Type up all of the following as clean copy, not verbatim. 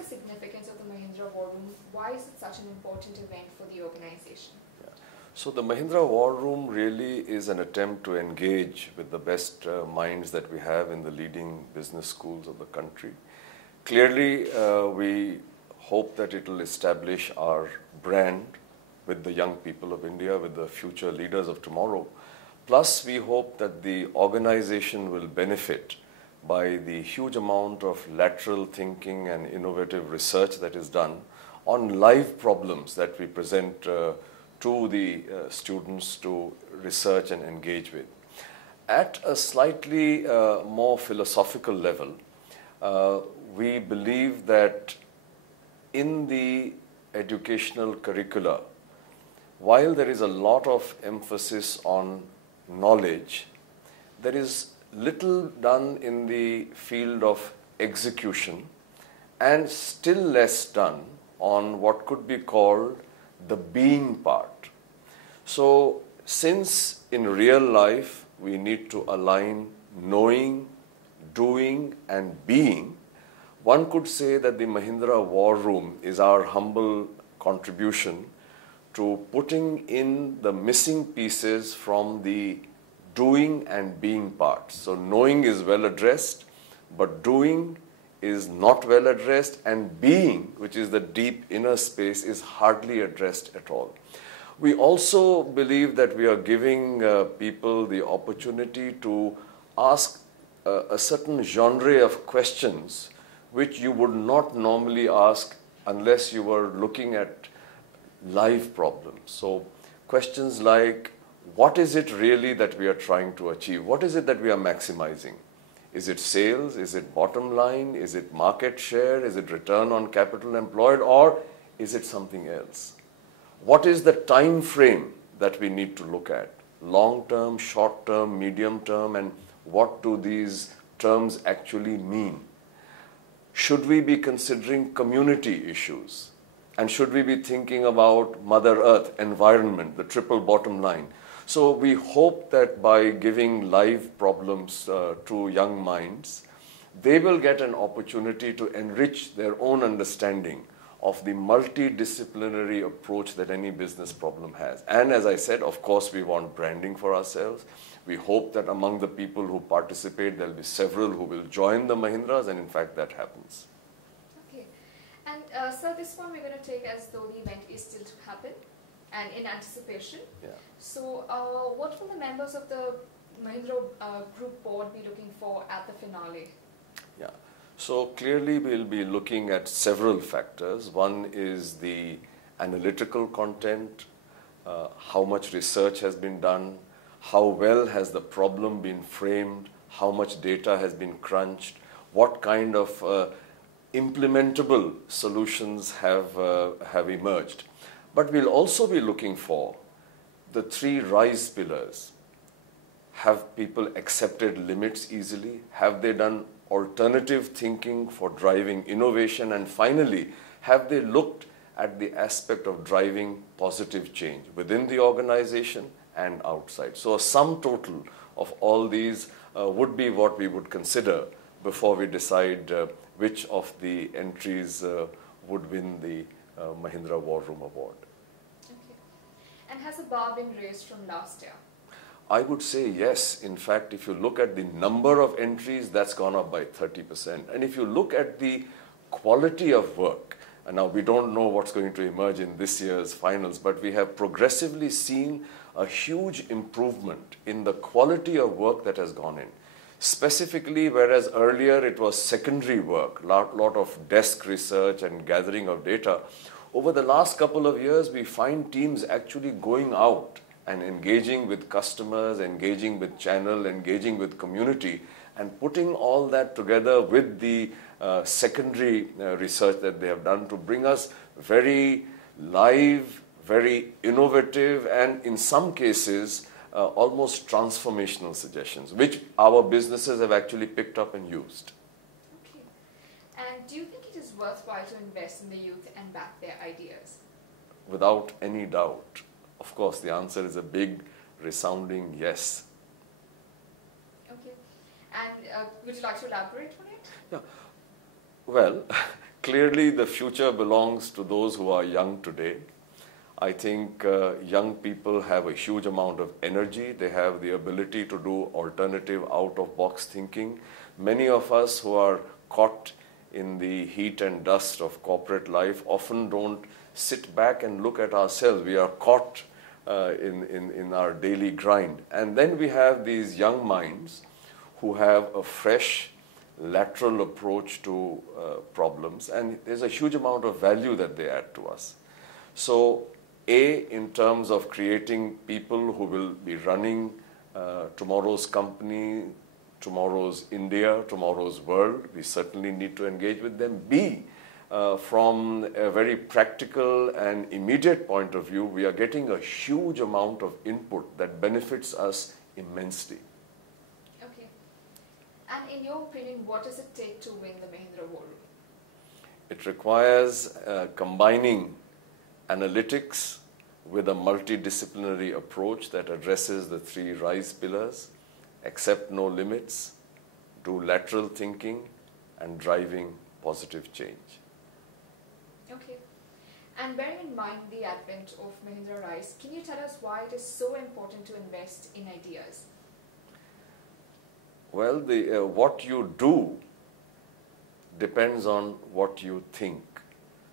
the significance of the Mahindra War Room? Why is it such an important event for the organization? So the Mahindra War Room really is an attempt to engage with the best minds that we have in the leading business schools of the country. Clearly, we hope that it will establish our brand with the young people of India, with the future leaders of tomorrow. Plus, we hope that the organization will benefit by the huge amount of lateral thinking and innovative research that is done on live problems that we present to the students to research and engage with. At a slightly more philosophical level, we believe that in the educational curricula, while there is a lot of emphasis on knowledge, there is little done in the field of execution and still less done on what could be called the being part. So, since in real life we need to align knowing, doing and being, one could say that the Mahindra War Room is our humble contribution to putting in the missing pieces from the doing and being parts. So knowing is well addressed, but doing is not well addressed, and being, which is the deep inner space, is hardly addressed at all. We also believe that we are giving people the opportunity to ask a certain genre of questions which you would not normally ask unless you were looking at live problems. So questions like, what is it really that we are trying to achieve? What is it that we are maximizing? Is it sales? Is it bottom line? Is it market share? Is it return on capital employed? Or is it something else? What is the time frame that we need to look at? Long term, short term, medium term, and what do these terms actually mean? Should we be considering community issues? And should we be thinking about Mother Earth, environment, the triple bottom line? So we hope that by giving live problems to young minds, they will get an opportunity to enrich their own understanding of the multidisciplinary approach that any business problem has. And as I said, of course, we want branding for ourselves. We hope that among the people who participate, there will be several who will join the Mahindras, and in fact, that happens. Okay. And sir, this one we're going to take as though the event is still to happen and in anticipation. Yeah. So what will the members of the Mahindra Group Board be looking for at the finale? Yeah. So clearly we'll be looking at several factors. One is the analytical content, how much research has been done, how well has the problem been framed, how much data has been crunched, what kind of implementable solutions have emerged. But we'll also be looking for the three RISE pillars. Have people accepted limits easily? Have they done alternative thinking for driving innovation? And finally, have they looked at the aspect of driving positive change within the organization and outside? So a sum total of all these would be what we would consider before we decide which of the entries would win the Mahindra War Room Award. Okay. And has a bar been raised from last year? I would say yes. In fact, if you look at the number of entries, that's gone up by 30%. And if you look at the quality of work, and now we don't know what's going to emerge in this year's finals, but we have progressively seen a huge improvement in the quality of work that has gone in. Specifically, whereas earlier it was secondary work, lot of desk research and gathering of data, over the last couple of years, we find teams actually going out and engaging with customers, engaging with channel, engaging with community, and putting all that together with the secondary research that they have done to bring us very live, very innovative, and in some cases, almost transformational suggestions, which our businesses have actually picked up and used. Okay. And do you think it is worthwhile to invest in the youth and back their ideas? Without any doubt. Of course, the answer is a big, resounding yes. Okay. And would you like to elaborate on it? Yeah. Well, clearly the future belongs to those who are young today. I think young people have a huge amount of energy. They have the ability to do alternative, out-of-box thinking. Many of us who are caught in the heat and dust of corporate life often don't sit back and look at ourselves. We are caught in our daily grind. And then we have these young minds who have a fresh, lateral approach to problems, and there's a huge amount of value that they add to us. So, in terms of creating people who will be running tomorrow's company, tomorrow's India, tomorrow's world, we certainly need to engage with them. B, from a very practical and immediate point of view, we are getting a huge amount of input that benefits us immensely. Okay. And in your opinion, what does it take to win the Mahindra War Room? It requires combining analytics with a multidisciplinary approach that addresses the three RISE pillars: accept no limits, do lateral thinking, and driving positive change. Okay. And bearing in mind the advent of Mahindra RISE, can you tell us why it is so important to invest in ideas? Well, what you do depends on what you think.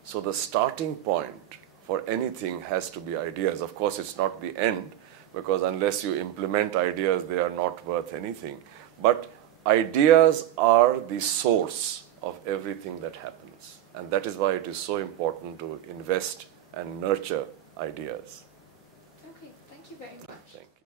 So the starting point for anything has to be ideas. Of course, it's not the end, because unless you implement ideas, they are not worth anything. But ideas are the source of everything that happens. And that is why it is so important to invest and nurture ideas.